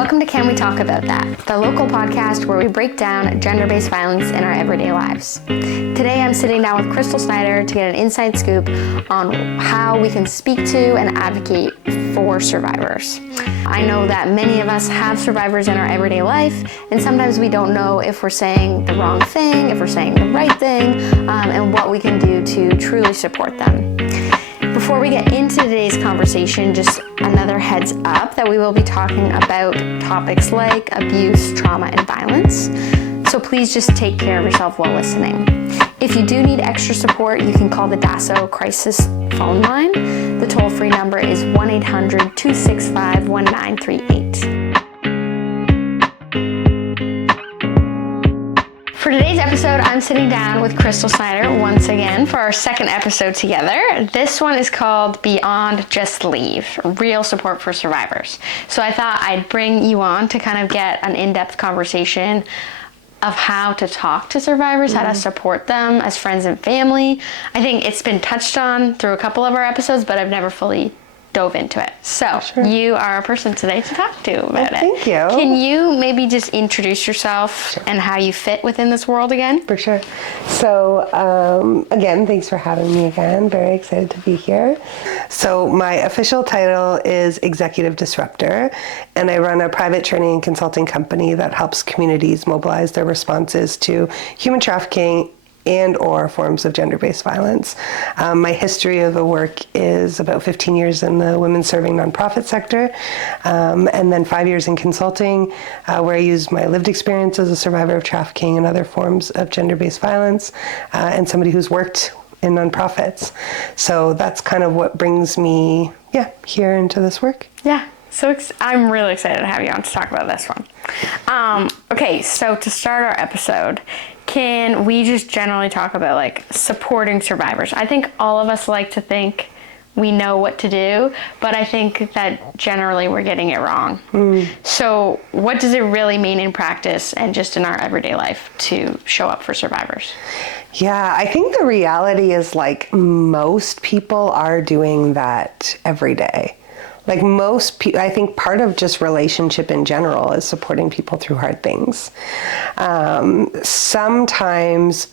welcome to Can We Talk About That, the local podcast where we break down gender-based violence in our everyday lives. Today I'm sitting down with Krystal Snider to get an inside scoop on how we can speak to and advocate for survivors. I know that many of us have survivors in our everyday life, and sometimes we don't know if we're saying the wrong thing, if we're saying the right thing, and what we can do to truly support them. Before we get into today's conversation, just another heads up that we will be talking about topics like abuse, trauma, and violence. So please just take care of yourself while listening. If you do need extra support, you can call the DASO crisis phone line. The toll-free number is 1-800-265-1938. For today's episode, I'm sitting down with Krystal Snider once again for our second episode together. This one is called Beyond Just Leave, Real Support for Survivors. So I thought I'd bring you on to kind of get an in-depth conversation of how to talk to survivors, how to support them as friends and family. I think it's been touched on through a couple of our episodes, but I've never fully dove into it. So you are a person today to talk to about it. Thank you. Can you maybe just introduce yourself and how you fit within this world again? For sure. So again, thanks for having me again. Very excited to be here. So my official title is Executive Disruptor, and I run a private training and consulting company that helps communities mobilize their responses to human trafficking and or forms of gender-based violence. My history of the work is about 15 years in the women serving nonprofit sector, and then 5 years in consulting, where I used my lived experience as a survivor of trafficking and other forms of gender-based violence, and somebody who's worked in nonprofits. So that's kind of what brings me, here into this work. Yeah. So I'm really excited to have you on to talk about this one. Okay, so to start our episode, can we just generally talk about like supporting survivors? I think all of us like to think we know what to do, but I think that generally we're getting it wrong. So what does it really mean in practice and just in our everyday life to show up for survivors? Yeah, I think the reality is like most people are doing that every day. Like most people, I think part of just relationship in general is supporting people through hard things. Sometimes,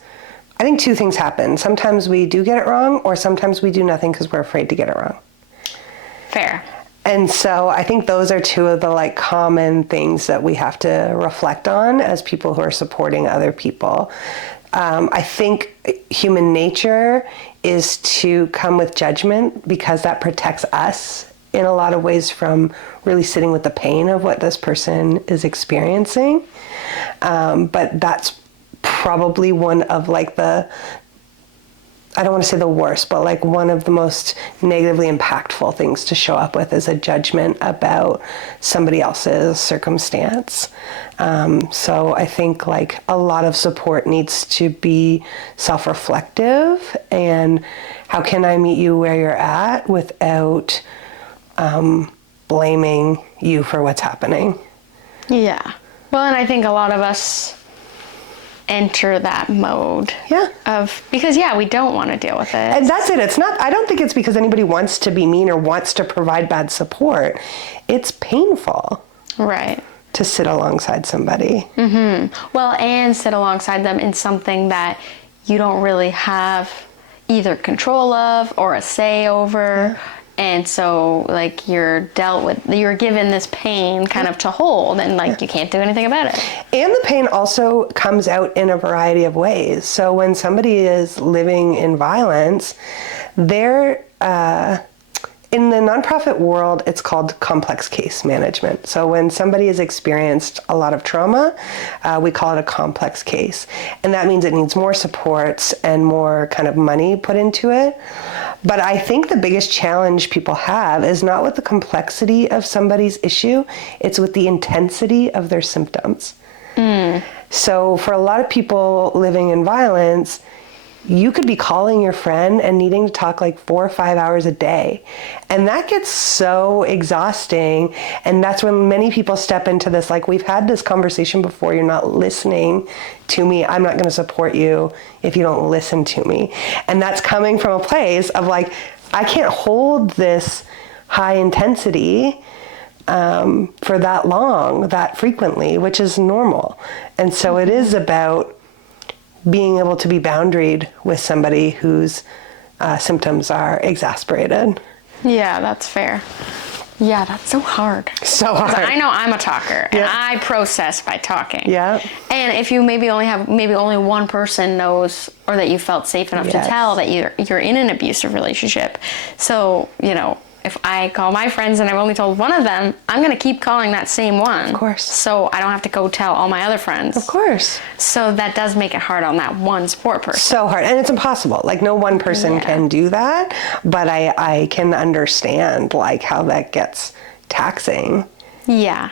I think two things happen. Sometimes we do get it wrong, or sometimes we do nothing because we're afraid to get it wrong. Fair. And so I think those are two of the like common things that we have to reflect on as people who are supporting other people. I think human nature is to come with judgment because that protects us in a lot of ways from really sitting with the pain of what this person is experiencing. But that's probably one of like I don't want to say the worst, but like one of the most negatively impactful things to show up with is a judgment about somebody else's circumstance. So I think like a lot of support needs to be self-reflective, and how can I meet you where you're at without blaming you for what's happening. Yeah. Well, and I think a lot of us enter that mode because we don't want to deal with it. And that's it. It's not, I don't think it's because anybody wants to be mean or wants to provide bad support. It's painful. Right. To sit alongside somebody. Well, and sit alongside them in something that you don't really have either control of or a say over. And so, like, you're given this pain kind of to hold, and, like, you can't do anything about it. And the pain also comes out in a variety of ways. So when somebody is living in violence, they're, in the nonprofit world, it's called complex case management. So when somebody has experienced a lot of trauma, we call it a complex case. And that means it needs more supports and more kind of money put into it. But I think the biggest challenge people have is not with the complexity of somebody's issue, it's with the intensity of their symptoms. So for a lot of people living in violence, you could be calling your friend and needing to talk like 4 or 5 hours a day. And that gets so exhausting. And that's when many people step into this, like, we've had this conversation before, you're not listening to me. I'm not going to support you if you don't listen to me. And that's coming from a place of like, I can't hold this high intensity for that long, that frequently, which is normal. And so it is about being able to be boundaried with somebody whose symptoms are exasperated. Yeah, that's fair. Yeah, that's so hard. So hard. I know I'm a talker, and I process by talking. Yeah. And if you maybe only one person knows, or that you felt safe enough to tell that you're in an abusive relationship. So, if I call my friends and I've only told one of them, I'm going to keep calling that same one. Of course. So I don't have to go tell all my other friends. Of course. So that does make it hard on that one support person. So hard. And it's impossible. Like, no one person can do that. But I can understand, like, how that gets taxing. Yeah.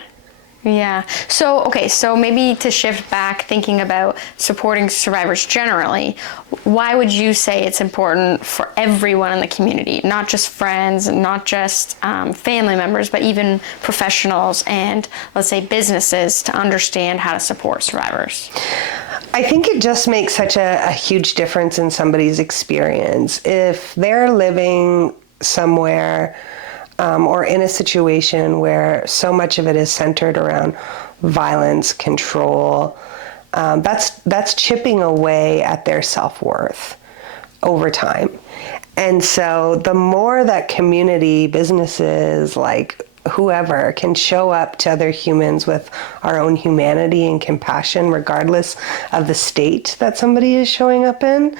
Yeah. So maybe to shift back, thinking about supporting survivors generally, why would you say it's important for everyone in the community, not just friends, not just family members, but even professionals and, let's say, businesses, to understand how to support survivors? I think it just makes such a huge difference in somebody's experience. If they're living somewhere or in a situation where so much of it is centered around violence, control, that's chipping away at their self-worth over time. And so the more that community, businesses, like whoever, can show up to other humans with our own humanity and compassion, regardless of the state that somebody is showing up in,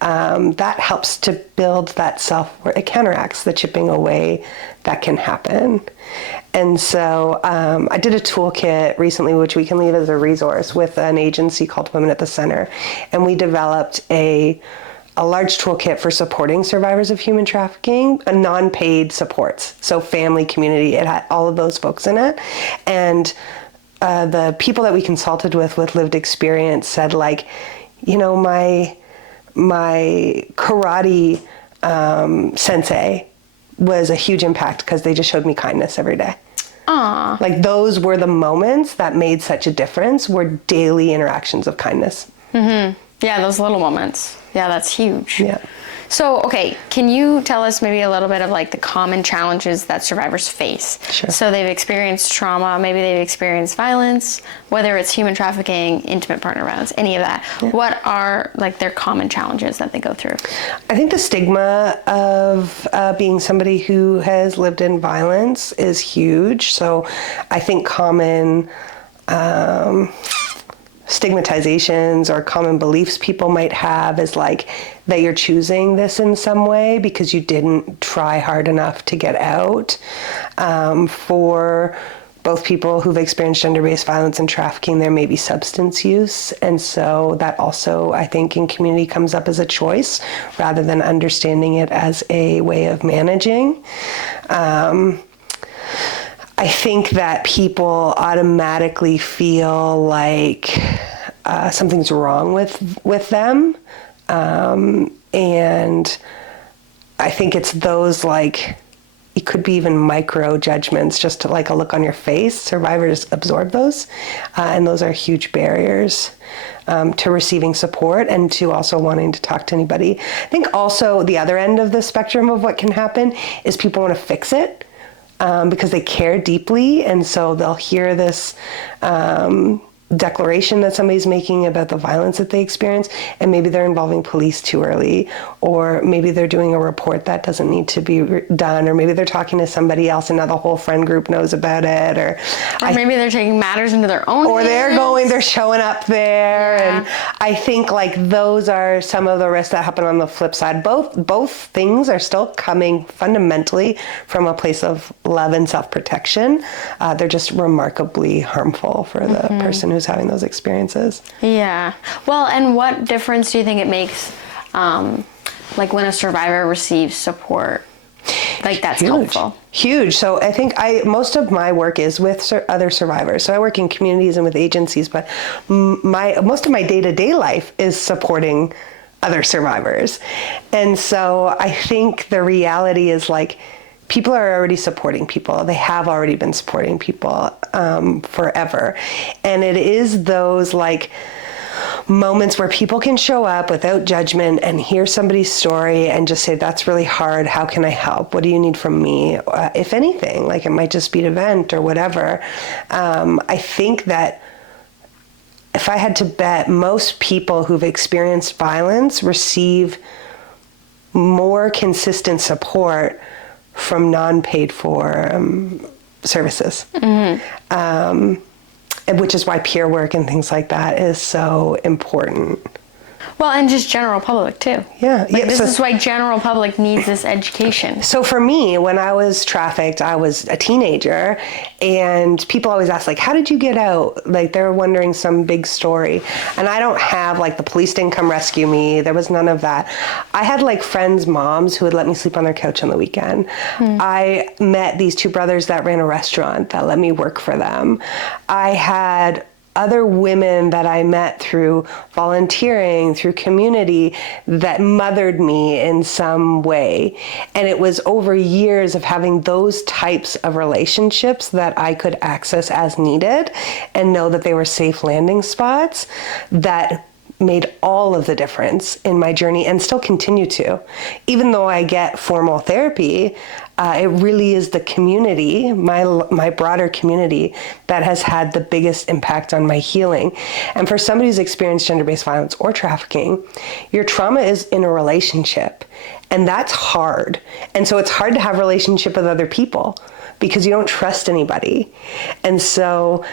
that helps to build that self-worth. It counteracts the chipping away that can happen. And so I did a toolkit recently, which we can leave as a resource, with an agency called Women at the Center. And we developed a large toolkit for supporting survivors of human trafficking, non-paid supports. So family, community, it had all of those folks in it. And the people that we consulted with lived experience said, like, my karate sensei was a huge impact because they just showed me kindness every day. Aww. Like, those were the moments that made such a difference, were daily interactions of kindness. Mm-hmm. Yeah, those little moments. Yeah, that's huge. Yeah. So, can you tell us maybe a little bit of like the common challenges that survivors face? Sure. So they've experienced trauma, maybe they've experienced violence, whether it's human trafficking, intimate partner violence, any of that. Yeah. What are like their common challenges that they go through? I think the stigma of being somebody who has lived in violence is huge. So I think common stigmatizations or common beliefs people might have is like that you're choosing this in some way because you didn't try hard enough to get out. For both people who've experienced gender-based violence and trafficking, there may be substance use. And so that also, I think, in community comes up as a choice rather than understanding it as a way of managing. I think that people automatically feel like something's wrong with them. And I think it's those, like, it could be even micro judgments, just to like a look on your face. Survivors absorb those. And those are huge barriers to receiving support and to also wanting to talk to anybody. I think also the other end of the spectrum of what can happen is people want to fix it. Because they care deeply, and so they'll hear this declaration that somebody's making about the violence that they experience, and maybe they're involving police too early, or maybe they're doing a report that doesn't need to be done, or maybe they're talking to somebody else and now the whole friend group knows about it, or maybe they're taking matters into their own or hands. they're showing up there. Yeah. And I think like those are some of the risks that happen on the flip side. Both things are still coming fundamentally from a place of love and self-protection. They're just remarkably harmful for the person who's having those experiences. Yeah. Well, and what difference do you think it makes, like when a survivor receives support? Like that's helpful. Huge. So I think most of my work is with other survivors. So I work in communities and with agencies, but most of my day-to-day life is supporting other survivors. And so I think the reality is like people are already supporting people. They have already been supporting people forever. And it is those like moments where people can show up without judgment and hear somebody's story and just say, that's really hard. How can I help? What do you need from me? If anything, like it might just be to vent or whatever. I think that if I had to bet, most people who've experienced violence receive more consistent support from non-paid for services. Which is why peer work and things like that is so important. Well, and just general public too. Yeah. This is why general public needs this education. So for me, when I was trafficked, I was a teenager, and people always ask, like, how did you get out? Like, they're wondering some big story. And I don't have, like, the police didn't come rescue me. There was none of that. I had, like, friends' moms who would let me sleep on their couch on the weekend. I met these two brothers that ran a restaurant that let me work for them. I had other women that I met through volunteering, through community, that mothered me in some way. And it was over years of having those types of relationships that I could access as needed and know that they were safe landing spots that made all of the difference in my journey, and still continue to. Even though I get formal therapy, it really is the community, my broader community, that has had the biggest impact on my healing. And for somebody who's experienced gender-based violence or trafficking, your trauma is in a relationship, and that's hard. And so it's hard to have a relationship with other people because you don't trust anybody. And so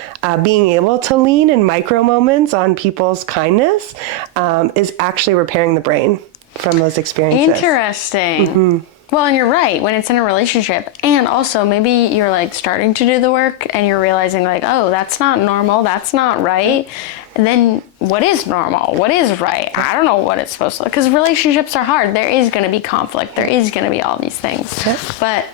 being able to lean in micro moments on people's kindness is actually repairing the brain from those experiences. Interesting. Well, and you're right, when it's in a relationship, and also maybe you're like starting to do the work and you're realizing like, oh, that's not normal, that's not right. And then what is normal? What is right? I don't know what it's supposed to look, because relationships are hard. There is going to be conflict. There is going to be all these things. But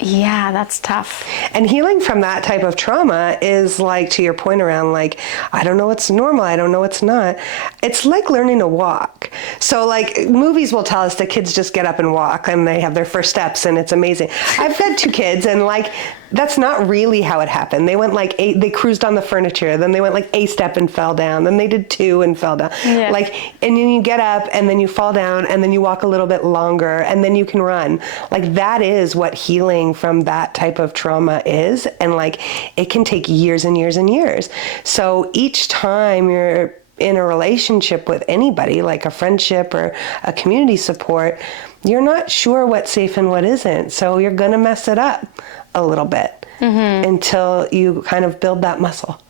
yeah, that's tough. And healing from that type of trauma is like, to your point around like, I don't know what's normal, I don't know what's not. It's like learning to walk. So like movies will tell us that kids just get up and walk and they have their first steps and it's amazing. I've had two kids and like, that's not really how it happened. They went like they cruised on the furniture, then they went like a step and fell down, then they did two and fell down. Yeah. Like, and then you get up and then you fall down and then you walk a little bit longer and then you can run. Like that is what healing from that type of trauma is. And like, it can take years and years and years. So each time you're in a relationship with anybody, like a friendship or a community support, you're not sure what's safe and what isn't. So you're going to mess it up a little bit until you kind of build that muscle.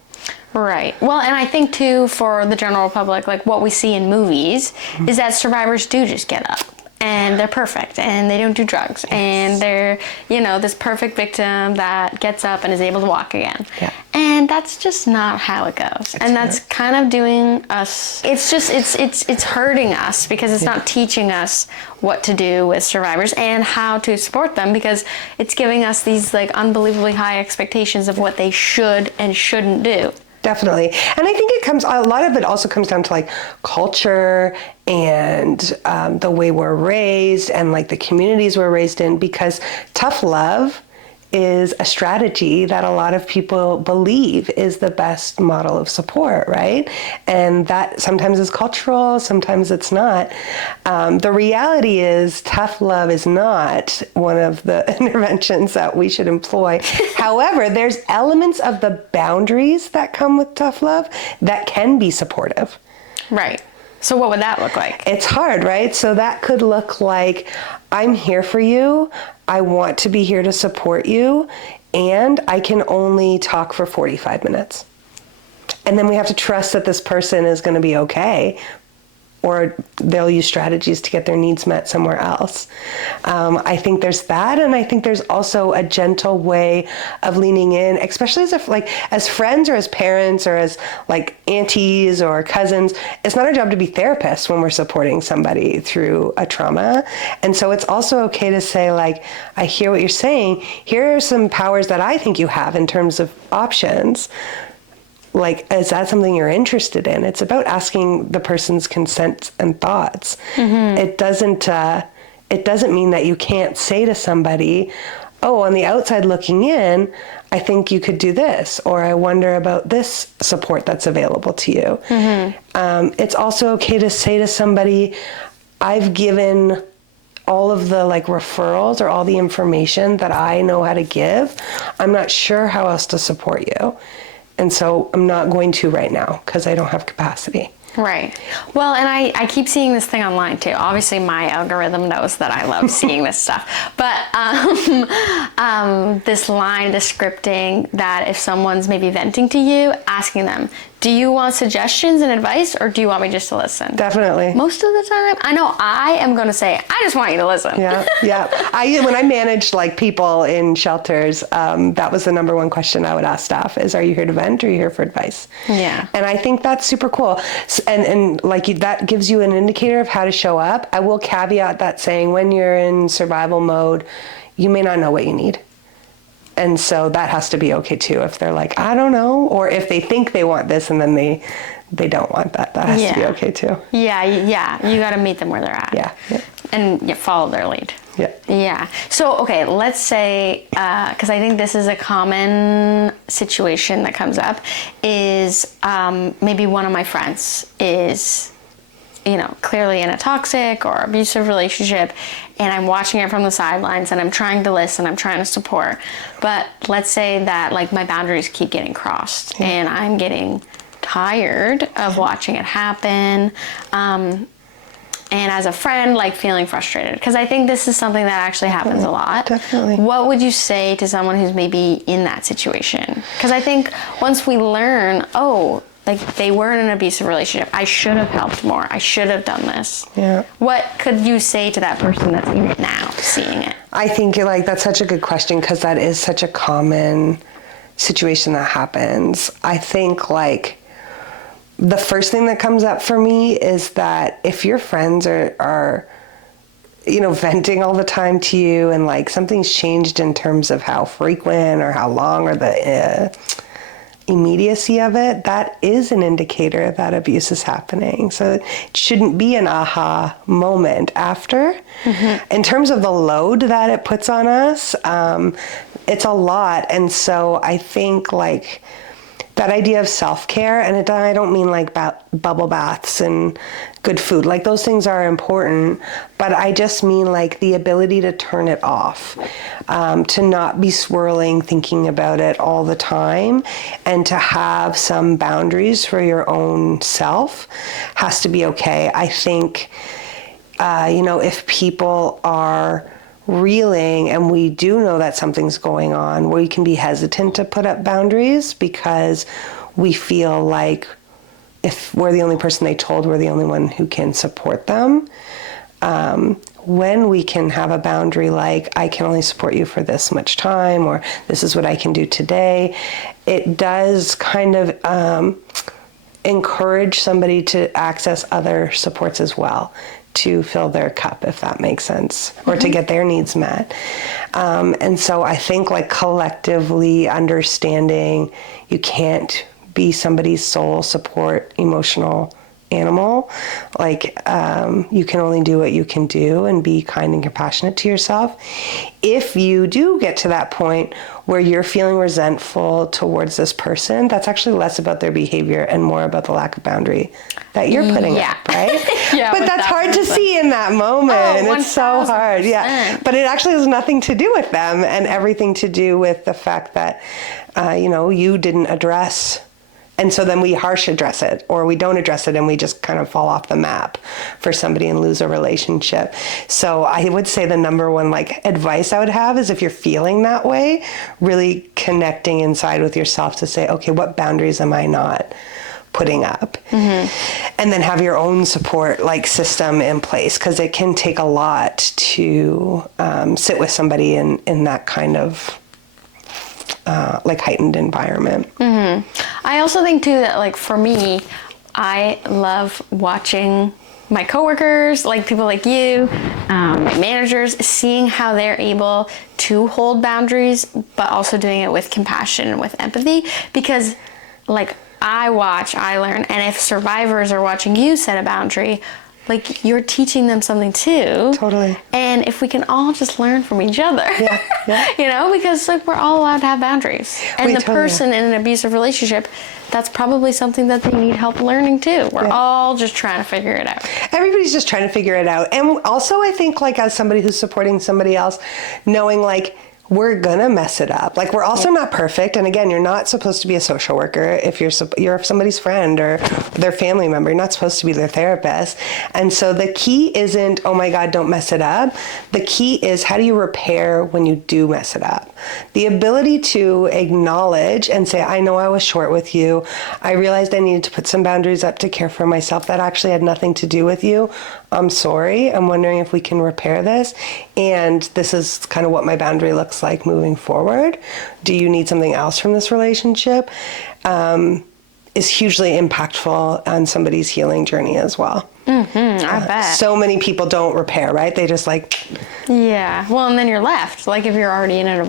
Right. Well, and I think too, for the general public, like what we see in movies is that survivors do just get up and they're perfect and they don't do drugs and they're, you know, this perfect victim that gets up and is able to walk again. Yeah. And that's just not how it goes. And that's kind of doing us, it's just, it's hurting us because it's not teaching us what to do with survivors and how to support them, because it's giving us these like unbelievably high expectations of what they should and shouldn't do. Definitely. And I think a lot of it also comes down to like culture and the way we're raised and like the communities we're raised in, because tough love is a strategy that a lot of people believe is the best model of support, right? And that sometimes is cultural, sometimes it's not. The reality is tough love is not one of the interventions that we should employ. However, there's elements of the boundaries that come with tough love that can be supportive. Right. So what would that look like? It's hard, right? So that could look like, I'm here for you. I want to be here to support you. And I can only talk for 45 minutes. And then we have to trust that this person is going to be okay, or they'll use strategies to get their needs met somewhere else. I think there's that, and I think there's also a gentle way of leaning in, especially as friends or as parents or as like aunties or cousins. It's not our job to be therapists when we're supporting somebody through a trauma. And so it's also okay to say, like, I hear what you're saying. Here are some powers that I think you have in terms of options. Like, is that something you're interested in? It's about asking the person's consent and thoughts. It doesn't mean that you can't say to somebody, oh, on the outside looking in, I think you could do this, or I wonder about this support that's available to you. It's also okay to say to somebody, I've given all of the like referrals or all the information that I know how to give. I'm not sure how else to support you. And so I'm not going to right now because I don't have capacity. Right. Well, and I keep seeing this thing online too. Obviously, my algorithm knows that I love seeing this stuff. But this line, this scripting, that if someone's maybe venting to you, asking them, do you want suggestions and advice, or do you want me just to listen? Definitely. Most of the time, I know I am going to say, I just want you to listen. Yeah. When I managed like people in shelters, that was the number one question I would ask staff is, are you here to vent or are you here for advice? Yeah. And I think that's super cool. And like that gives you an indicator of how to show up. I will caveat that saying when you're in survival mode, you may not know what you need. And so that has to be okay too. If they're like, I don't know, or if they think they want this and then they don't want that, that has to be okay too. Yeah. You got to meet them where they're at. Yeah. And follow their lead. Yeah. So, okay, let's say, because I think this is a common situation that comes up, is maybe one of my friends is, clearly in a toxic or abusive relationship, and I'm watching it from the sidelines and I'm trying to listen, I'm trying to support. But let's say that like my boundaries keep getting crossed and I'm getting tired of watching it happen. And as a friend, like feeling frustrated, because I think this is something that actually happens a lot. Definitely. What would you say to someone who's maybe in that situation? Because I think once we learn, like they were in an abusive relationship, I should have helped more, I should have done this. Yeah. What could you say to that person that's in it now, seeing it? I think like that's such a good question because that is such a common situation that happens. I think like the first thing that comes up for me is that if your friends are venting all the time to you and like something's changed in terms of how frequent or how long or the immediacy of it, that is an indicator that abuse is happening. So it shouldn't be an aha moment after. In terms of the load that it puts on us, it's a lot. And so I think like that idea of self-care, and I don't mean like bubble baths and good food, like those things are important, but I just mean like the ability to turn it off, to not be swirling, thinking about it all the time, and to have some boundaries for your own self has to be okay. I think, if people are reeling and we do know that something's going on, we can be hesitant to put up boundaries because we feel like if we're the only person they told, we're the only one who can support them. When we can have a boundary like, I can only support you for this much time, or this is what I can do today, it does kind of encourage somebody to access other supports as well, to fill their cup, if that makes sense, or to get their needs met. And so I think like collectively understanding you can't be somebody's sole support emotional animal. Like you can only do what you can do and be kind and compassionate to yourself. If you do get to that point where you're feeling resentful towards this person, that's actually less about their behavior and more about the lack of boundary that you're putting up, right? But that's hard to see in that moment. It's so hard. Yeah. But it actually has nothing to do with them and everything to do with the fact that, you didn't address. And so then we harsh address it, or we don't address it and we just kind of fall off the map for somebody and lose a relationship. So I would say the number one advice I would have is if you're feeling that way, really connecting inside with yourself to say, okay, what boundaries am I not putting up? And then have your own support system in place, because it can take a lot to sit with somebody in that kind of heightened environment. I also think too that for me, I love watching my coworkers, people like you, my managers, seeing how they're able to hold boundaries, but also doing it with compassion and with empathy, because I watch, I learn, and if survivors are watching you set a boundary, like you're teaching them something too. Totally. And if we can all just learn from each other, because like we're all allowed to have boundaries. And the person in an abusive relationship, that's probably something that they need help learning too. We're all just trying to figure it out. Everybody's just trying to figure it out. And also I think like as somebody who's supporting somebody else, knowing like, we're gonna mess it up. Like we're also not perfect. And again, you're not supposed to be a social worker if you're somebody's friend or their family member. You're not supposed to be their therapist. And so the key isn't, oh my God, don't mess it up. The key is how do you repair when you do mess it up? The ability to acknowledge and say, I know I was short with you. I realized I needed to put some boundaries up to care for myself. That actually had nothing to do with you. I'm sorry. I'm wondering if we can repair this. And this is kind of what my boundary looks like moving forward. Do you need something else from this relationship? Is hugely impactful on somebody's healing journey as well. I bet. So many people don't repair, right? They just like... Yeah. Well, and then you're left. Like if you're already in a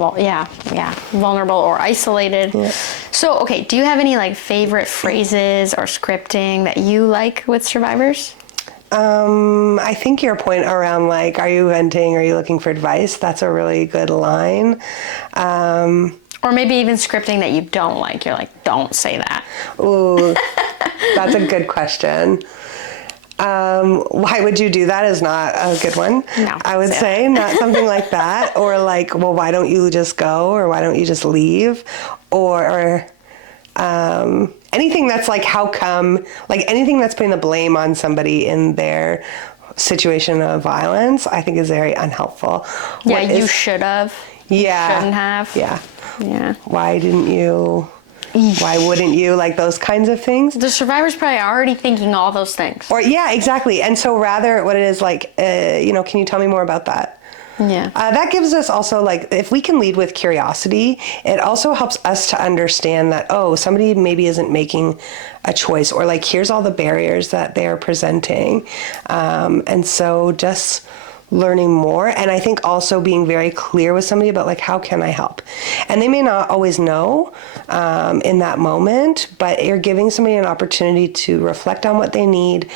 vulnerable or isolated. Yeah. So, okay. Do you have any like favorite phrases or scripting that you like with survivors? I think your point around like, are you venting? Are you looking for advice? That's a really good line. Or maybe even scripting that you don't like. You're like, don't say that. Ooh, that's a good question. Why would you do that is not a good one. No, I would say not something like that. Or like, well, why don't you just go? Or why don't you just leave? Or anything that's like, how come, like anything that's putting the blame on somebody in their situation of violence, I think is very unhelpful. Yeah, you should have. Yeah. Shouldn't have. Yeah. Yeah. Why didn't you? Why wouldn't you? Like those kinds of things. The survivor's probably already thinking all those things. Or yeah, exactly. And so rather what it is like, can you tell me more about that? Yeah. That gives us also like, if we can lead with curiosity, it also helps us to understand that, oh, somebody maybe isn't making a choice, or like, here's all the barriers that they're presenting. And so just learning more. And I think also being very clear with somebody about like, how can I help? And they may not always know in that moment, but you're giving somebody an opportunity to reflect on what they need.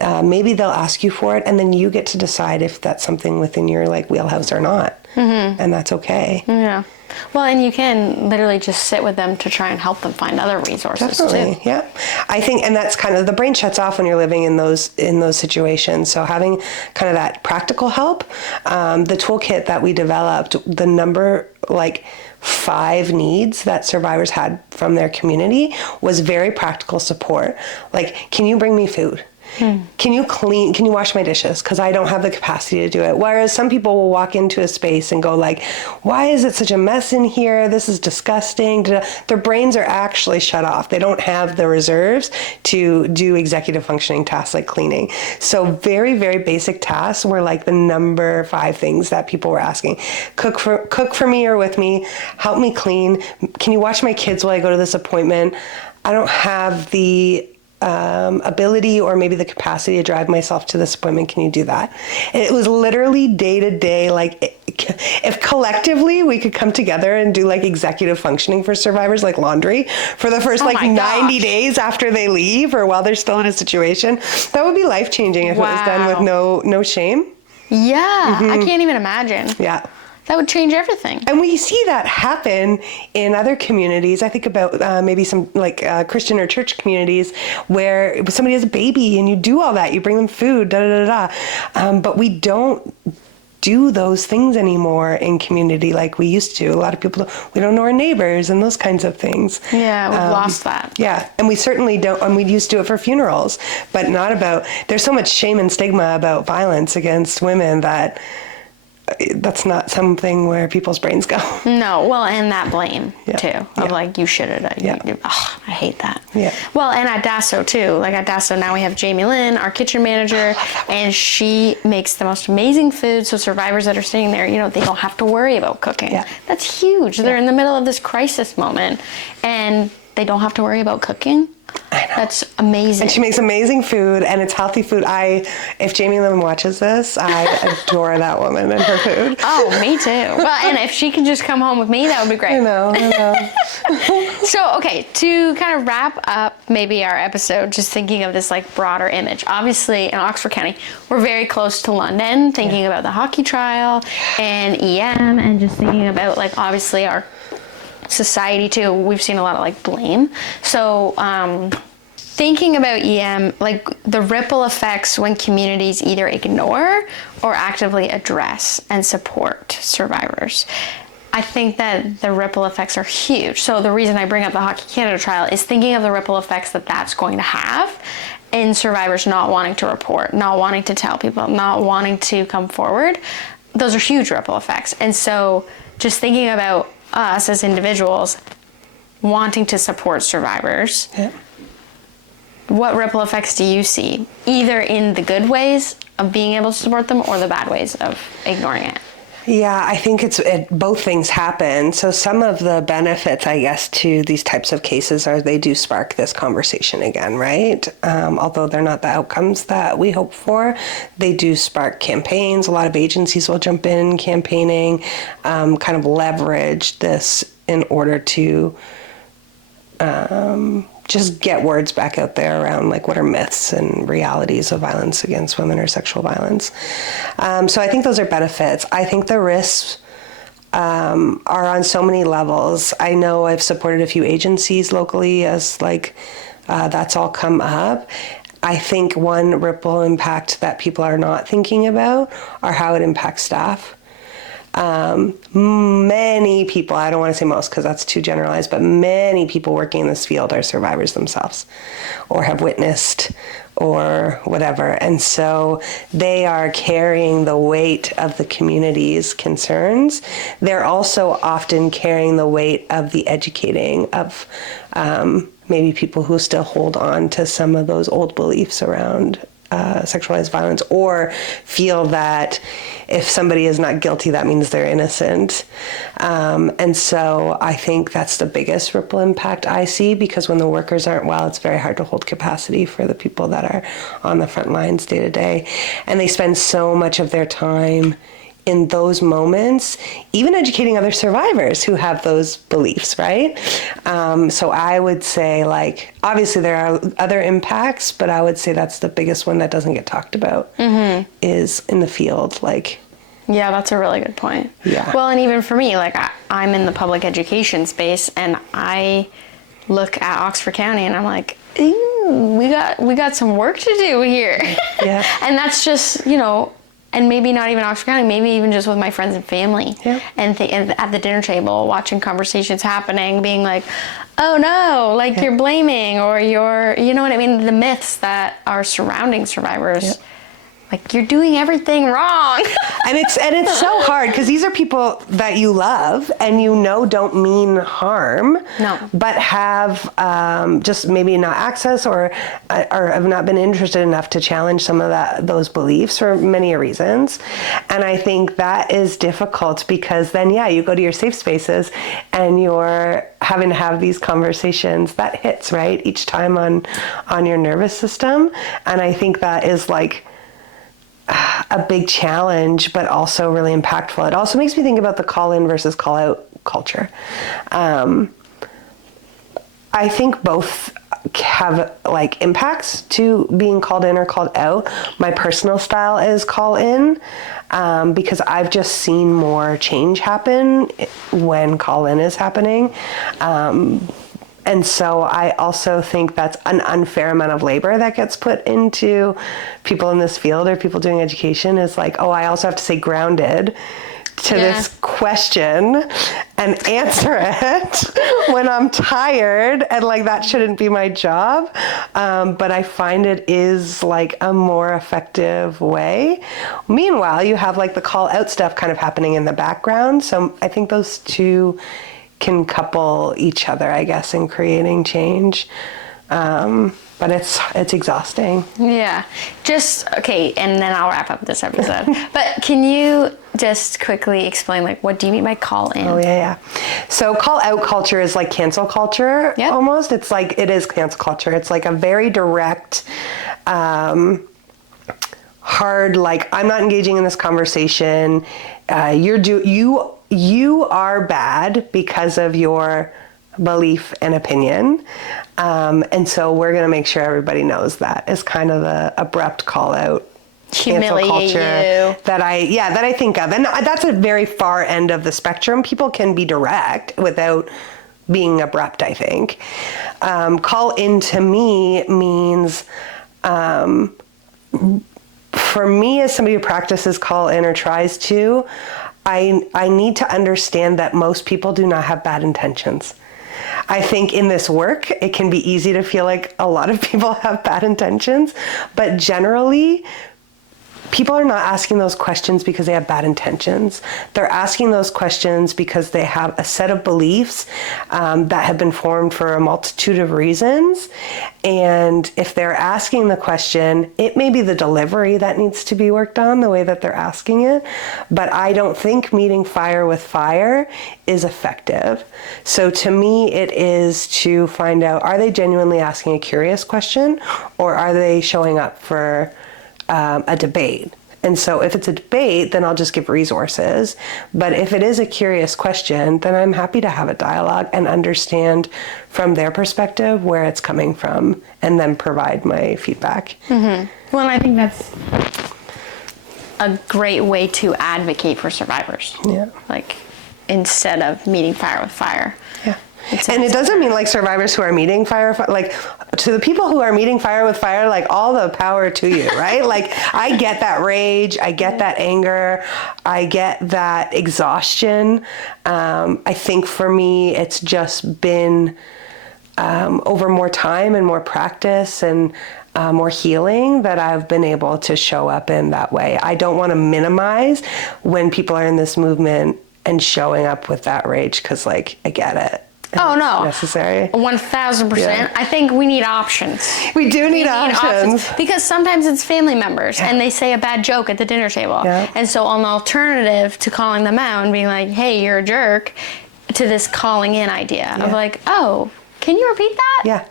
Maybe they'll ask you for it, and then you get to decide if that's something within your like wheelhouse or not. Mm-hmm. And that's okay. Yeah. Well, and you can literally just sit with them to try and help them find other resources Definitely, too. Yeah. I think, and that's kind of, the brain shuts off when you're living in those situations. So having kind of that practical help, the toolkit that we developed, the number like 5 needs that survivors had from their community was very practical support. Like, can you bring me food? Can you clean? Can you wash my dishes? Because I don't have the capacity to do it. Whereas some people will walk into a space and go like, why is it such a mess in here? This is disgusting. Their brains are actually shut off. They don't have the reserves to do executive functioning tasks like cleaning. So very, very basic tasks were like the number 5 things that people were asking. Cook for me or with me. Help me clean. Can you watch my kids while I go to this appointment? I don't have the ability or maybe the capacity to drive myself to this appointment. Can you do that? And it was literally day to day, like if collectively we could come together and do like executive functioning for survivors, like laundry for the first 90 days after they leave or while they're still in a situation, that would be life changing if it was done with no shame. Yeah. I can't even imagine. Yeah. That would change everything. And we see that happen in other communities. I think about maybe some like Christian or church communities where somebody has a baby and you do all that. You bring them food, but we don't do those things anymore in community like we used to. A lot of people, we don't know our neighbors and those kinds of things. Yeah, we've lost that. Yeah, and we certainly don't, and we used to do it for funerals, but not about, there's so much shame and stigma about violence against women that's not something where people's brains go. No, well, and that blame too, of like, you should have. I hate that. Yeah. Well, and at Dasso too. Like at Dasso now we have Jamie Lynn, our kitchen manager, and she makes the most amazing food. So survivors that are staying there, they don't have to worry about cooking. Yeah. That's huge. They're in the middle of this crisis moment, and they don't have to worry about cooking. I know. That's amazing. And she makes amazing food, and it's healthy food. If Jamie Lynn watches this, I adore that woman and her food. Oh, me too. Well, and if she could just come home with me, that would be great. I know. So, okay, to kind of wrap up maybe our episode, just thinking of this like broader image. Obviously, in Oxford County, we're very close to London, thinking about the hockey trial and EM, and just thinking about like obviously our society too. We've seen a lot of like blame. So, thinking about EM, like the ripple effects when communities either ignore or actively address and support survivors. I think that the ripple effects are huge. So the reason I bring up the Hockey Canada trial is thinking of the ripple effects that that's going to have in survivors not wanting to report, not wanting to tell people, not wanting to come forward. Those are huge ripple effects. And so just thinking about us as individuals wanting to support survivors, what ripple effects do you see, either in the good ways of being able to support them or the bad ways of ignoring it? Yeah, I think both things happen. So some of the benefits, I guess, to these types of cases are they do spark this conversation again, right? Although they're not the outcomes that we hope for, they do spark campaigns. A lot of agencies will jump in campaigning, kind of leverage this in order to just get words back out there around like what are myths and realities of violence against women or sexual violence. So I think those are benefits. I think the risks are on so many levels. I know I've supported a few agencies locally as like that's all come up. I think one ripple impact that people are not thinking about are how it impacts staff. Many people, I don't want to say most because that's too generalized, but many people working in this field are survivors themselves or have witnessed or whatever. And so they are carrying the weight of the community's concerns. They're also often carrying the weight of the educating of maybe people who still hold on to some of those old beliefs around sexualized violence, or feel that if somebody is not guilty, that means they're innocent. And so I think that's the biggest ripple impact I see, because when the workers aren't well, it's very hard to hold capacity for the people that are on the front lines day to day. And they spend so much of their time in those moments, even educating other survivors who have those beliefs, right? So I would say, like, obviously there are other impacts, but I would say that's the biggest one that doesn't get talked about, is in the field, like. Yeah, that's a really good point. Yeah. Well, and even for me, like I'm in the public education space, and I look at Oxford County and I'm like, ooh, we got some work to do here. Yeah. And that's just, you know, and maybe not even Oxford County, maybe even just with my friends and family. Yeah. And at the dinner table, watching conversations happening, being like, oh no, like you're blaming, or you're, you know what I mean? The myths that are surrounding survivors. Yeah. Like, you're doing everything wrong. And it's so hard, because these are people that you love and you know don't mean harm, No. but have just maybe not access or have not been interested enough to challenge some of those beliefs for many reasons. And I think that is difficult, because then, you go to your safe spaces and you're having to have these conversations. That hits, right, each time on your nervous system. And I think that is like a big challenge, but also really impactful. It also makes me think about the call-in versus call-out culture. I think both have like impacts to being called in or called out. My personal style is call in, because I've just seen more change happen when call in is happening. And so I also think that's an unfair amount of labor that gets put into people in this field or people doing education, is like, oh, I also have to stay grounded to this question and answer it when I'm tired, and like that shouldn't be my job. But I find it is like a more effective way. Meanwhile, you have like the call out stuff kind of happening in the background. So I think those two can couple each other, I guess, in creating change. But it's exhausting. Yeah. Just, okay, and then I'll wrap up this episode. But can you just quickly explain, like, what do you mean by call in? Oh, yeah. So call out culture is like cancel culture, almost. It's like, it is cancel culture. It's like a very direct, hard, like, I'm not engaging in this conversation. You are bad because of your belief and opinion. And so we're going to make sure everybody knows that is kind of the abrupt call out. Humiliate you. That I think of. And that's a very far end of the spectrum. People can be direct without being abrupt, I think. Call in to me means, for me as somebody who practices call in or tries to, I need to understand that most people do not have bad intentions. I think in this work, it can be easy to feel like a lot of people have bad intentions, but generally, people are not asking those questions because they have bad intentions. They're asking those questions because they have a set of beliefs that have been formed for a multitude of reasons. And if they're asking the question, it may be the delivery that needs to be worked on, the way that they're asking it. But I don't think meeting fire with fire is effective. So to me, it is to find out, are they genuinely asking a curious question, or are they showing up for a debate? And so if it's a debate, then I'll just give resources. But if it is a curious question, then I'm happy to have a dialogue and understand from their perspective where it's coming from, and then provide my feedback. Mm-hmm. Well, I think that's a great way to advocate for survivors. Yeah. Like, instead of meeting fire with fire. Yeah. And it doesn't mean like survivors who are meeting fire, like to the people who are meeting fire with fire, like all the power to you, right? Like I get that rage, I get that anger, I get that exhaustion. I think for me, it's just been over more time and more practice and more healing that I've been able to show up in that way. I don't want to minimize when people are in this movement and showing up with that rage, because like I get it. Oh, no. Necessary. 1,000%. Yeah. I think we need options. We do need options. Because sometimes it's family members and they say a bad joke at the dinner table. Yeah. And so an alternative to calling them out and being like, hey, you're a jerk, to this calling in idea of like, oh, can you repeat that? Yeah.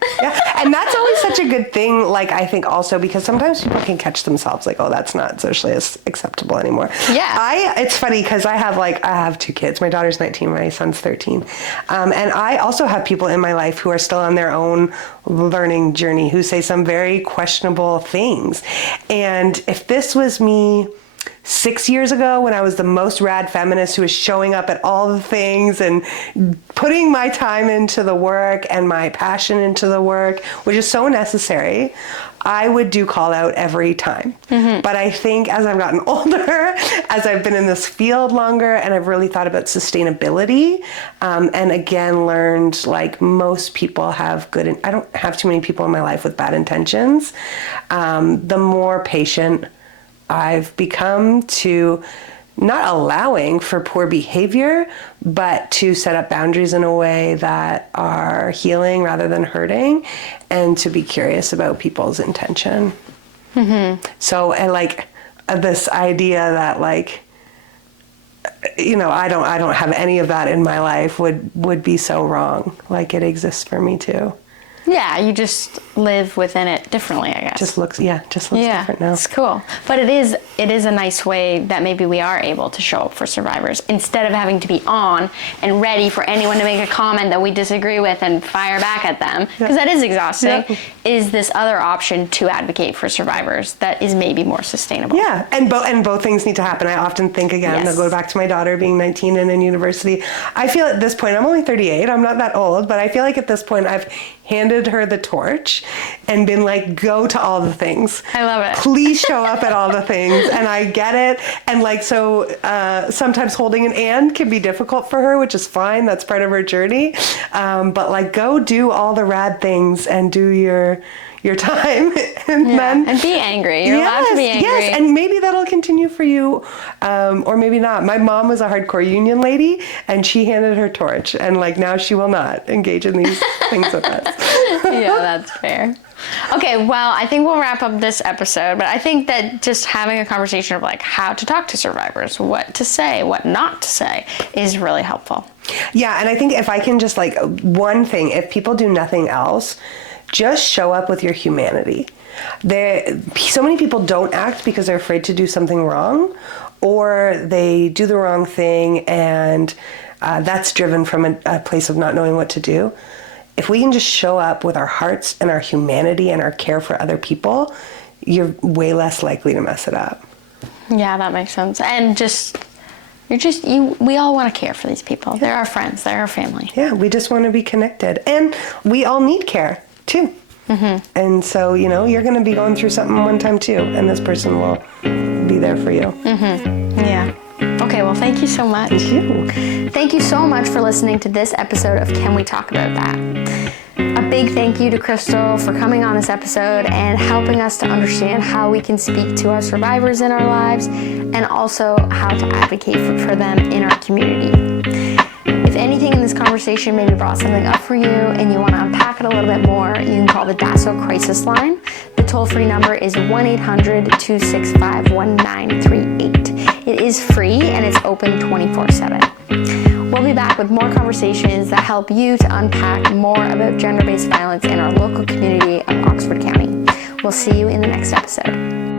And that's always such a good thing, like, I think also because sometimes people can catch themselves like, oh, that's not socially acceptable anymore. Yeah. It's funny because I have two kids. My daughter's 19, my son's 13. And I also have people in my life who are still on their own learning journey who say some very questionable things. And if this was me 6 years ago, when I was the most rad feminist who was showing up at all the things and putting my time into the work and my passion into the work, which is so necessary, I would do call out every time. Mm-hmm. But I think as I've gotten older, as I've been in this field longer, and I've really thought about sustainability, and again learned like most people have I don't have too many people in my life with bad intentions, the more patient I've become to not allowing for poor behavior, but to set up boundaries in a way that are healing rather than hurting, and to be curious about people's intention. Mm-hmm. So, and like this idea that like, you know, I don't have any of that in my life would be so wrong. Like it exists for me too. Yeah, you just live within it differently, I guess. Just looks different now. It's cool. But it is a nice way that maybe we are able to show up for survivors instead of having to be on and ready for anyone to make a comment that we disagree with and fire back at them, because that is exhausting. Yeah. Is this other option to advocate for survivors that is maybe more sustainable? Yeah, and both things need to happen. I often think, again, I'll go back to my daughter being 19 and in university. I feel at this point, I'm only 38, I'm not that old, but I feel like at this point I've handed her the torch and been like, go to all the things. I love it. Please show up at all the things. And I get it. And like, so sometimes holding an and can be difficult for her, which is fine. That's part of her journey. But like, go do all the rad things and do your time. And be angry. You're allowed to be angry. Yes, and maybe that'll continue for you, or maybe not. My mom was a hardcore union lady, and she handed her torch, and like now she will not engage in these things with us. Yeah, that's fair. Okay, well, I think we'll wrap up this episode, but I think that just having a conversation of like how to talk to survivors, what to say, what not to say, is really helpful. Yeah, and I think if I can just like one thing, if people do nothing else, just show up with your humanity. So many people don't act because they're afraid to do something wrong, or they do the wrong thing and that's driven from a place of not knowing what to do. If we can just show up with our hearts and our humanity and our care for other people, you're way less likely to mess it up. Yeah, that makes sense. And we all want to care for these people. Yeah. They're our friends. They're our family. Yeah, we just want to be connected. And we all need care, too. Mm-hmm. And so, you're going to be going through something one time, too. And this person will be there for you. Mm-hmm. Yeah. Okay, well, thank you so much. Thank you. Thank you so much for listening to this episode of Can We Talk About That? A big thank you to Krystal for coming on this episode and helping us to understand how we can speak to our survivors in our lives and also how to advocate for them in our community. If anything in this conversation maybe brought something up for you and you want to unpack it a little bit more, you can call the DASO crisis line. The toll-free number is 1-800-265-1938. It is free and it's open 24/7. We'll be back with more conversations that help you to unpack more about gender-based violence in our local community of Oxford County. We'll see you in the next episode.